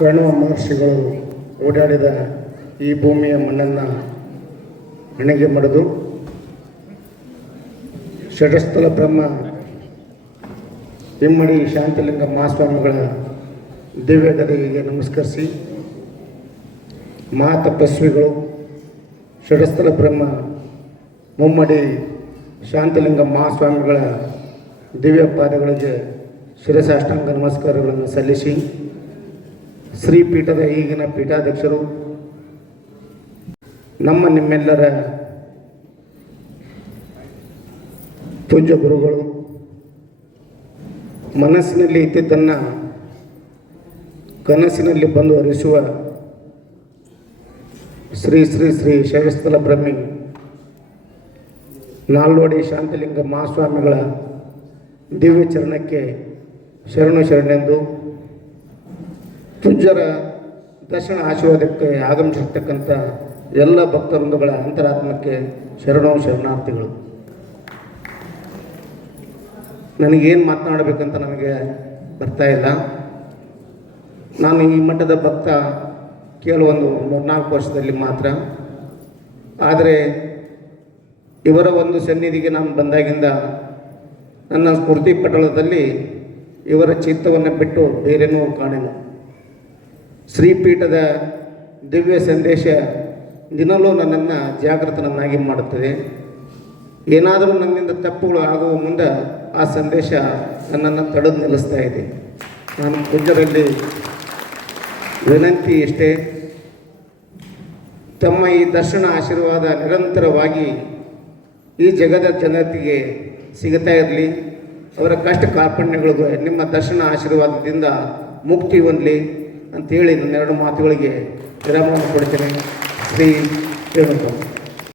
ಕಣ್ವ ಮಹರ್ಷಿಗಳು ಓಡಾಡಿದ ಈ ಭೂಮಿಯ ಮಣ್ಣನ್ನು ಹಣೆಗೆ ಮಡಿದು ಷಟಸ್ಥಲ ಬ್ರಹ್ಮ ಇಮ್ಮಡಿ ಶಾಂತಲಿಂಗ ಮಹಾಸ್ವಾಮಿಗಳ ದಿವ್ಯ ಗದೆಗೆ ನಮಸ್ಕರಿಸಿ, ಮಹಾತಪಸ್ವಿಗಳು ಷಟಸ್ಥಲ ಬ್ರಹ್ಮ ಮುಮ್ಮಡಿ ಶಾಂತಲಿಂಗ ಮಹಾಸ್ವಾಮಿಗಳ ದಿವ್ಯ ಪಾದಗಳಿಗೆ ಶಿರಸಾಷ್ಟಾಂಗ ನಮಸ್ಕಾರಗಳನ್ನು ಸಲ್ಲಿಸಿ, ಶ್ರೀಪೀಠದ ಈಗಿನ ಪೀಠಾಧ್ಯಕ್ಷರು, ನಿಮ್ಮೆಲ್ಲರ ಪೂಜ್ಯ ಗುರುಗಳು, ಮನಸ್ಸಿನಲ್ಲಿ ಇದ್ದಿದ್ದನ್ನು ಕನಸಿನಲ್ಲಿ ಬಂದು ಹರಿಸುವ ಶ್ರೀ ಶ್ರೀ ಶ್ರೀ ಷಟಸ್ಥಲ ಬ್ರಹ್ಮಿ ನಾಲ್ವಡಿ ಶಾಂತಲಿಂಗ ಮಹಾಸ್ವಾಮಿಗಳ ದಿವ್ಯ ಚರಣಕ್ಕೆ ಶರಣೆಂದು, ಪೂಜ್ಯರ ದರ್ಶನ ಆಶೀರ್ವಾದಕ್ಕೆ ಆಗಮಿಸಿರ್ತಕ್ಕಂಥ ಎಲ್ಲ ಭಕ್ತವೃಂದಗಳ ಅಂತರಾತ್ಮಕ್ಕೆ ಶರಣಾರ್ಥಿಗಳು. ನನಗೇನು ಮಾತನಾಡಬೇಕಂತ ನನಗೆ ಬರ್ತಾ ಇಲ್ಲ. ನಾನು ಈ ಮಟ್ಟದ ಭಕ್ತ ಕೇವಲ 3-4 ವರ್ಷದಲ್ಲಿ ಮಾತ್ರ. ಆದರೆ ಇವರ ಒಂದು ಸನ್ನಿಧಿಗೆ ನಾನು ಬಂದಾಗಿಂದ ನನ್ನ ಸ್ಮೃತಿ ಪಟಲದಲ್ಲಿ ಇವರ ಚಿತ್ತವನ್ನು ಬಿಟ್ಟು ಬೇರೇನೂ ಕಾಣೆನು. ಶ್ರೀಪೀಠದ ದಿವ್ಯ ಸಂದೇಶ ದಿನಲೂ ನನ್ನನ್ನು ಜಾಗೃತನನ್ನಾಗಿ ಮಾಡುತ್ತದೆ. ಏನಾದರೂ ನನ್ನಿಂದ ತಪ್ಪುಗಳು ಆಗುವ ಮುಂದೆ ಆ ಸಂದೇಶ ನನ್ನನ್ನು ತಡೆದು ನಿಲ್ಲಿಸ್ತಾ ಇದೆ. ನಾನು ಪೂಜ್ಯರಲ್ಲಿ ವಿನಂತಿ ಇಷ್ಟೇ, ತಮ್ಮ ಈ ದರ್ಶನ ಆಶೀರ್ವಾದ ನಿರಂತರವಾಗಿ ಈ ಜಗದ ಜನತೆಗೆ ಸಿಗುತ್ತಾ ಇರಲಿ. ಅವರ ಕಷ್ಟ ಕಾರ್ಪಣ್ಯಗಳಿಗೂ ನಿಮ್ಮ ದರ್ಶನ ಆಶೀರ್ವಾದದಿಂದ ಮುಕ್ತಿ ಹೊಂದಲಿ ಅಂಥೇಳಿ ನನ್ನ 2 ಮಾತುಗಳಿಗೆ ವಿರಾಮವನ್ನು ಕೊಡ್ತೇನೆ. ಶ್ರೀ ರೇಣುಕ.